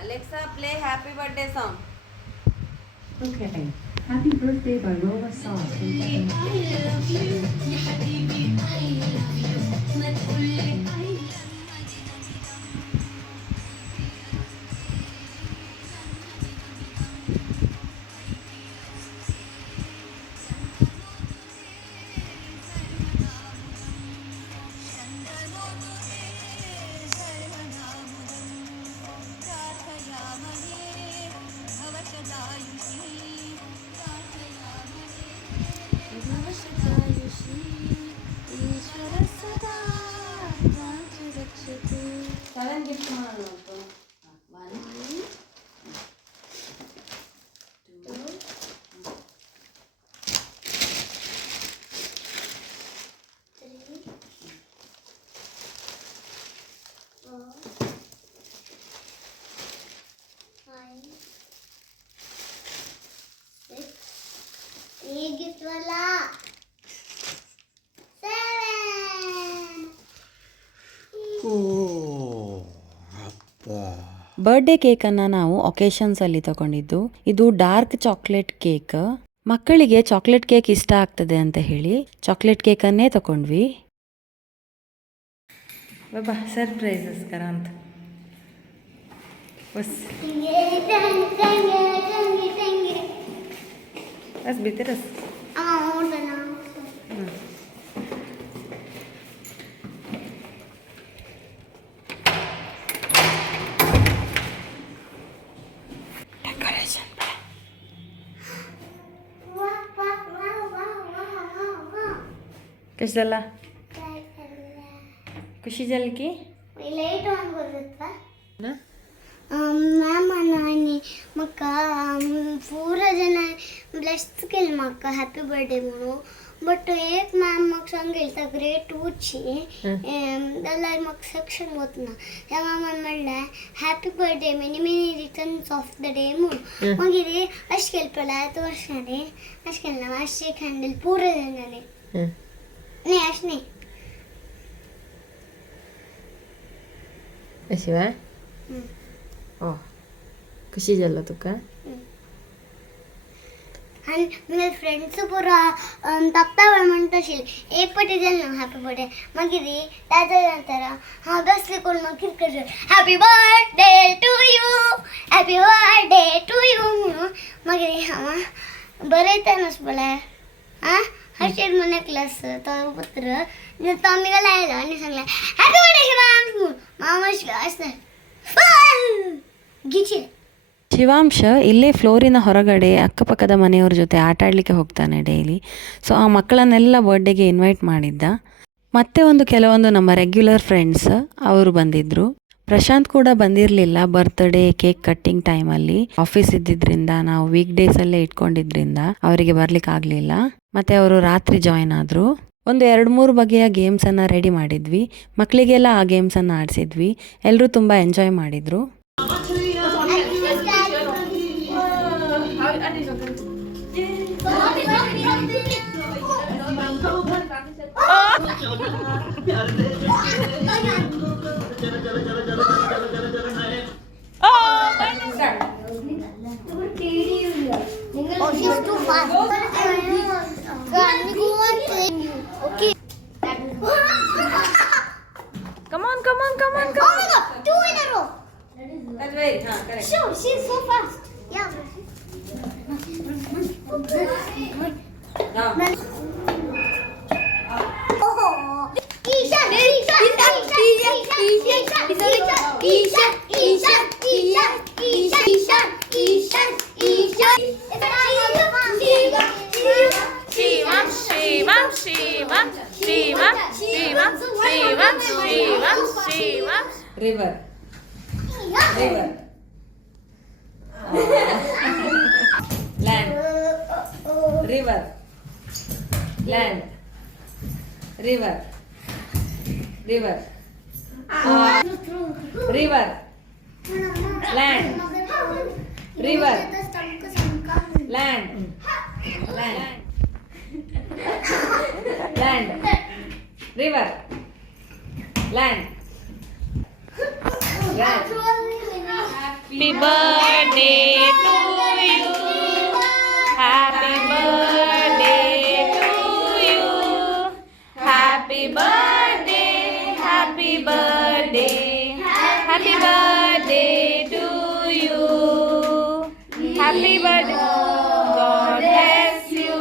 Alexa, play happy birthday song. Okay. Happy birthday by Rolla Sauce. Ooh. Birthday ಕೇಕನ್ನು ನಾವು ಒಕೇಶನ್ಸಲ್ಲಿ ತಗೊಂಡಿದ್ದು. ಇದು dark chocolate cake ಮಕ್ಕಳಿಗೆ chocolate cake ಇಷ್ಟ ಆಗ್ತದೆ ಅಂತ ಹೇಳಿ ಚಾಕ್ಲೇಟ್ ಕೇಕನ್ನೇ ತಗೊಂಡ್ವಿ. ಬಾಬಾ ಸರ್ಪ್ರೈಸಸ್ಕರ ಅಂತ. ಬಸ್. ಬಸ್ ಬಿತ್ತಿರಸ್ ಕೃಷಿದಲ್ಲ ಖುಷಿ ಜಲ್ಕಿ? ಮ್ಯಾಮ್ ನಾನು ಮಕ್ಕ ಪೂರ ಜನ ಬ್ಲೆಸ್ಟ್ ಕೇಳಿ ಮಕ್ಕ ಹ್ಯಾಪಿ ಬರ್ಡೇ ಮಾಡು ಬಟ್ ಏಕ್ ಮ್ಯಾಮ್ ಮಕ್ಕ ಹಂಗೆ ಹೇಳ್ತಾ ಗ್ರೇಟ್ ಊಚಿ. ಎಲ್ಲರ ಮಕ್ಕ ಸೆಕ್ಷನ್ ಓದ್ನ. ಯಾವ ma'am ಅಂದ್ಮಳ್ಳೆ happy birthday many many returns of the day ಮೂಡು ಮಗಿದೆ ಅಷ್ಟು ಕೇಳ್ಪಲ್ಲ ಹತ್ತು ವರ್ಷ ಅದೇ ಅಷ್ಟು ಕೇಳ ಅಷ್ಟೇ ಹ್ಯಾಂಡಲ್ ಪೂರ ಜನನೇ ಅಶ್ನಿ ಶಿವ ಓ ಖುಷಿ ಇದೆಯಲ್ಲ ತುಕ್ಕ ಅಂದ್ರೆ ಫ್ರೆಂಡ್ಸ್ ಪೂರ ತಪ್ಪಾವೆ ಮಂತಶೀಲ್ ಏಕ್ ಪಟ್ಟಿದ್ದಲ್ಲ ನಾವು ಹ್ಯಾಪಿ ಬರ್ಡೇ ಮಗಿರಿ ತಾತ ಅಂತಾರ ಹಾಗಸ್ಲಿ ಕೊಂಡು ಮಗ ಕಿರ್ಕಡ್ರಿ happy birthday to you happy birthday to you ಮಗಿರಿ ಅವ ಬರೈತೆ ಅನ್ನಿಸ್ಬಳೆ ಹಾಂ हॅपी बर्थडे टू यू म्हणून मागीर हांव बरयतानच पळय आं हर्षेड म्हणे क्लास तो पुत्र तो आमी गेलो आयलो आनी सांगलें हॅपी बर्थडे शिवांश म्हणून हांव अशें असलें गिचे ಶಿವಾಂಶ ಇಲ್ಲೇ ಫ್ಲೋರಿನ ಹೊರಗಡೆ ಅಕ್ಕಪಕ್ಕದ ಮನೆಯವ್ರ ಜೊತೆ ಆಟ ಆಡಲಿಕ್ಕೆ ಹೋಗ್ತಾನೆ ಡೈಲಿ ಸೊ ಆ ಮಕ್ಕಳನ್ನೆಲ್ಲ ಬರ್ಡೇಗೆ ಇನ್ವೈಟ್ ಮಾಡಿದ್ದ ಮತ್ತೆ ಒಂದು ಕೆಲವೊಂದು ನಮ್ಮ ರೆಗ್ಯುಲರ್ ಫ್ರೆಂಡ್ಸ್ ಅವರು ಬಂದಿದ್ದರು ಪ್ರಶಾಂತ್ ಕೂಡ ಬಂದಿರಲಿಲ್ಲ ಬರ್ತ್ಡೇ ಕೇಕ್ ಕಟ್ಟಿಂಗ್ ಟೈಮಲ್ಲಿ ಆಫೀಸ್ ಇದ್ದಿದ್ರಿಂದ ನಾವು ವೀಕ್ ಡೇಸಲ್ಲೇ ಇಟ್ಕೊಂಡಿದ್ರಿಂದ ಅವರಿಗೆ ಬರ್ಲಿಕ್ಕೆ ಆಗಲಿಲ್ಲ ಮತ್ತೆ ಅವರು ರಾತ್ರಿ ಜಾಯ್ನ್ ಆದರು. ಒಂದು ಎರಡು ಮೂರು ಬಗೆಯ ಗೇಮ್ಸನ್ನು ರೆಡಿ ಮಾಡಿದ್ವಿ. ಮಕ್ಕಳಿಗೆಲ್ಲ ಆ ಗೇಮ್ಸನ್ನು ಆಡಿಸಿದ್ವಿ. ಎಲ್ಲರೂ ತುಂಬ ಎಂಜಾಯ್ ಮಾಡಿದರು. Oh, she's too fast. Okay. Come on, come on, come on, Oh my god, two in a row. That's very, huh, correct. Sure, she's so fast. Yeah. Now, Shivam, Shivam, Shivam, Shivam, Shivam, Shivam. river, river. Land, river, land, river, river, river, land, river, land, land, land, river, land. Land. Happy Happy birthday to you. Happy birthday to you. Happy birthday, happy birthday, happy birthday to you. Happy birthday. God bless you.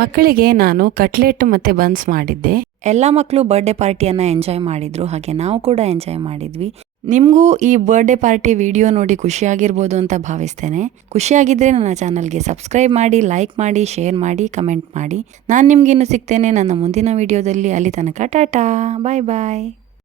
ಮಕ್ಕಳಿಗೆ ನಾನು cutlet ಮತ್ತು buns ಮಾಡಿದ್ದೆ. ಎಲ್ಲ ಮಕ್ಕಳು birthday ಪಾರ್ಟಿಯನ್ನು enjoy ಮಾಡಿದ್ರು. ಹಾಗೆ ನಾವು ಕೂಡ ಎಂಜಾಯ್ ಮಾಡಿದ್ವಿ. ನಿಮಗೂ ಈ ಬರ್ಡೇ ಪಾರ್ಟಿ ವಿಡಿಯೋ ನೋಡಿ ಖುಷಿಯಾಗಿರ್ಬೋದು ಅಂತ ಭಾವಿಸ್ತೇನೆ. ಖುಷಿಯಾಗಿದ್ರೆ ನನ್ನ ಚಾನಲ್ಗೆ ಸಬ್ಸ್ಕ್ರೈಬ್ ಮಾಡಿ ಲೈಕ್ ಮಾಡಿ ಶೇರ್ ಮಾಡಿ ಕಮೆಂಟ್ ಮಾಡಿ. ನಾನು ನಿಮಗಿನ್ನು ಸಿಗ್ತೇನೆ ನನ್ನ ಮುಂದಿನ ವಿಡಿಯೋದಲ್ಲಿ ಅಲ್ಲಿ ತನಕ ಟಾಟಾ. ಬಾಯ್ ಬಾಯ್